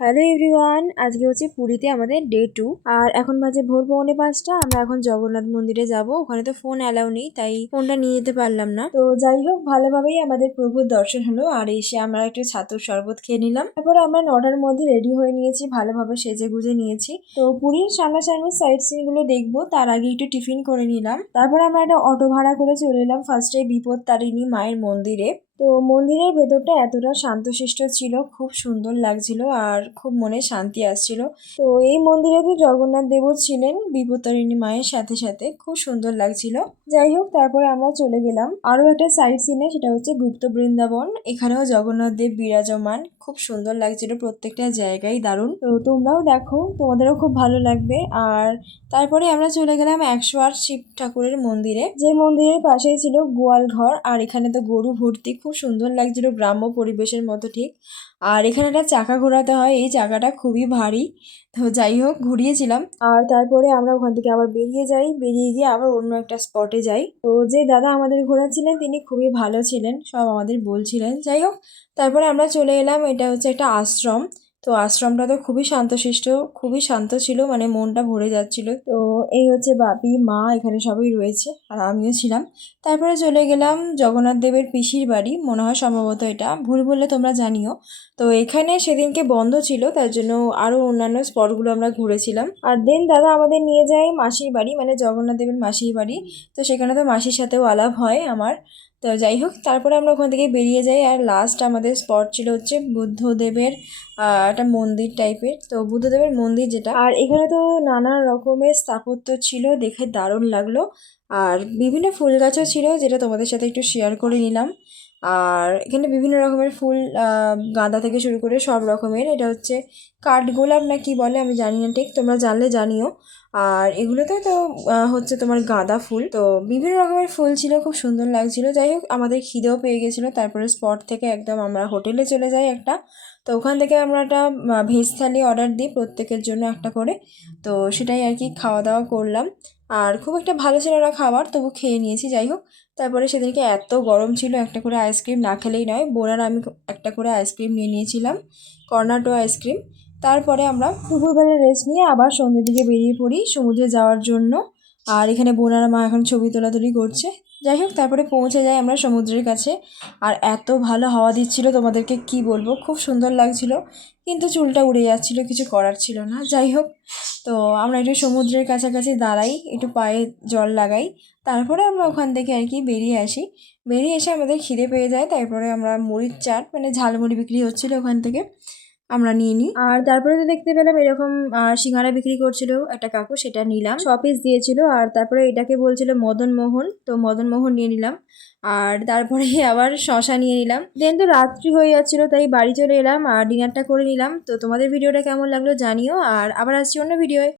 Hello everyone, আজকে হচ্ছে পুরীতে আমাদের ডে 2 আর এখন বাজে ভোর 4:45। আমরা এখন জগন্নাথ মন্দিরে যাব। ওখানে তো ফোন অ্যালাউ নেই, তাই ফোনটা নিয়ে যেতে পারলাম না। তো যাই হোক, ভালোভাবেই আমাদের প্রভুর দর্শন হলো আর এসে আমরা একটু ছাতুর শরবত খেয়ে নিলাম। তারপরে আমরা 9টার মধ্যে রেডি হয়ে নিয়েছি, ভালোভাবে সেজে গুজে নিয়েছি। তো পুরীর সামনাসামনি সাইট সিন গুলো দেখবো, তার আগে একটু টিফিন করে নিলাম। তারপরে আমরা একটা অটো ভাড়া করে চলে এলাম ফার্স্টে বিপদ তারিণী মায়ের মন্দিরে। তো মন্দিরের ভেতরটা এতটা শান্তশিষ্ট ছিল, খুব সুন্দর লাগছিল আর খুব মনে শান্তি আসছিল। তো এই মন্দিরে তো জগন্নাথ দেবও ছিলেন বিপত্তারিণী মায়ের সাথে সাথে, খুব সুন্দর লাগছিল। যাই হোক, তারপরে আমরা চলে গেলাম আরো একটা সাইট সিনে, সেটা হচ্ছে গুপ্ত বৃন্দাবন। এখানেও জগন্নাথ দেব বিরাজমান, খুব সুন্দর লাগছিল, প্রত্যেকটা জায়গায় দারুণ। তো তোমরাও দেখো, তোমাদেরও খুব ভালো লাগবে। আর তারপরে আমরা চলে গেলাম 108 শিব ঠাকুরের মন্দিরে, যে মন্দিরের পাশেই ছিল গোয়াল ঘর। আর এখানে তো গরু ভর্তি, খুব সুন্দর লাগছিল, গ্রাম্য পরিবেশের মতো ঠিক। আর এখানে একটা চাকা ঘোরাতে হয়, এই চাকাটা খুবই ভারী। তো যাই হোক, ঘুরিয়েছিলাম। আর তারপরে আমরা ওখান থেকে আবার বেরিয়ে যাই, বেরিয়ে গিয়ে আবার অন্য একটা স্পটে যাই। তো যে দাদা আমাদের ঘোরাচ্ছিলেন তিনি খুবই ভালো ছিলেন, সব আমাদের বলছিলেন। যাই হোক, তারপরে আমরা চলে এলাম, এটা হচ্ছে একটা আশ্রম। তো আশ্রমটা তো খুবই শান্তশিষ্ট, খুবই শান্ত ছিল, মানে মনটা ভরে যাচ্ছিল। তো এই হচ্ছে বাপি মা, এখানে সবাই রয়েছে আর আমিও ছিলাম। তারপরে চলে গেলাম জগন্নাথ দেবের পিসির বাড়ি, মনে হয় সম্ভবত, এটা ভুল বললে তোমরা জানিও। তো এখানে সেদিনকে বন্ধ ছিল, তার জন্য আরো অন্যান্য স্পটগুলো আমরা ঘুরেছিলাম। আর দেন দাদা আমাদের নিয়ে যায় মাসির বাড়ি, মানে জগন্নাথ দেবের মাসির বাড়ি। তো সেখানে তো মাসির সাথেও আলাপ হয় আমার। তো যাই হোক, তারপরে আমরা ওখান থেকে বেরিয়ে যাই। আর লাস্ট আমাদের স্পট ছিল হচ্ছে বুদ্ধদেবের একটা মন্দির টাইপের, তো বুদ্ধদেবের মন্দির যেটা। আর এখানে তো নানা রকমের স্থাপত্য ছিল, দেখে দারুণ লাগলো। আর বিভিন্ন ফুল গাছও ছিল, যেটা তোমাদের সাথে একটু শেয়ার করে নিলাম। আর এখানে বিভিন্ন রকমের ফুল, গাঁদা থেকে শুরু করে সব রকমের। এটা হচ্ছে কাঠগোলাপ না কি বলে আমি জানি না ঠিক, তোমরা জানলে জানিও। আর এগুলোতে তো হচ্ছে তোমার গাঁদা ফুল। তো বিভিন্ন রকমের ফুল ছিল, খুব সুন্দর লাগছিল। যাই হোক, আমাদের খিদেও পেয়ে গেছিলো, তারপরে স্পট থেকে একদম আমরা হোটেলে চলে যাই একটা। তো ওখান থেকে আমরা একটা ভেজ থালি অর্ডার দিই, প্রত্যেকের জন্য একটা করে। তো সেটাই আর কি খাওয়া দাওয়া করলাম। আর খুব একটা ভালো ছিল না খাবার, তবু খেয়ে নিয়েছি। যাই হোক, তারপরে সেদিনকে এত গরম ছিল, একটা করে আইসক্রিম না খেলেই নয়। বোনার আমি একটা করে আইসক্রিম নিয়ে নিয়েছিলাম, কর্নাটো আইসক্রিম। তারপরে আমরা দুপুরবেলা রেস্ট নিয়ে আবার সন্ধ্যের দিকে বেরিয়ে পড়ি সমুদ্রে যাওয়ার জন্য। আর এখানে বোনার মা এখন ছবি তোলাতুলি করছে। যাই হোক, তারপরে পৌঁছে যাই আমরা সমুদ্রের কাছে। আর এত ভালো হাওয়া দিচ্ছিল, তোমাদেরকে কি বলবো, খুব সুন্দর লাগছিল। কিন্তু চুলটা উড়ে যাচ্ছিল, কিছু করার ছিল না। যাই হোক, তো আমরা একটু সমুদ্রের কাছাকাছি দাঁড়াই, একটু পায়ে জল লাগাই। তারপরে আমরা ওখান থেকে আর কি বেরিয়ে আসি। বেরিয়ে এসে আমাদের খিদে পেয়ে যায়, তারপরে আমরা মুড়ির চাট, মানে ঝালমুড়ি বিক্রি হচ্ছিল ওখান থেকে, আমরা নিয়ে নিই। আর তারপরে তো দেখতে পেলাম এরকম সিঙ্গারা বিক্রি করছিল একটা কাকু, সেটা নিলাম, 6 পিস দিয়েছিল। আর তারপরে এটাকে বলছিল মদন মোহন, তো মদন মোহন নিয়ে নিলাম। আর তারপরে আবার শশা নিয়ে নিলাম। দেন তো রাত্রি হয়ে যাচ্ছিল, তাই বাড়ি চলে এলাম আর ডিনারটা করে নিলাম। তো তোমাদের ভিডিওটা কেমন লাগলো জানিও, আর আবার আসছি অন্য ভিডিওয়।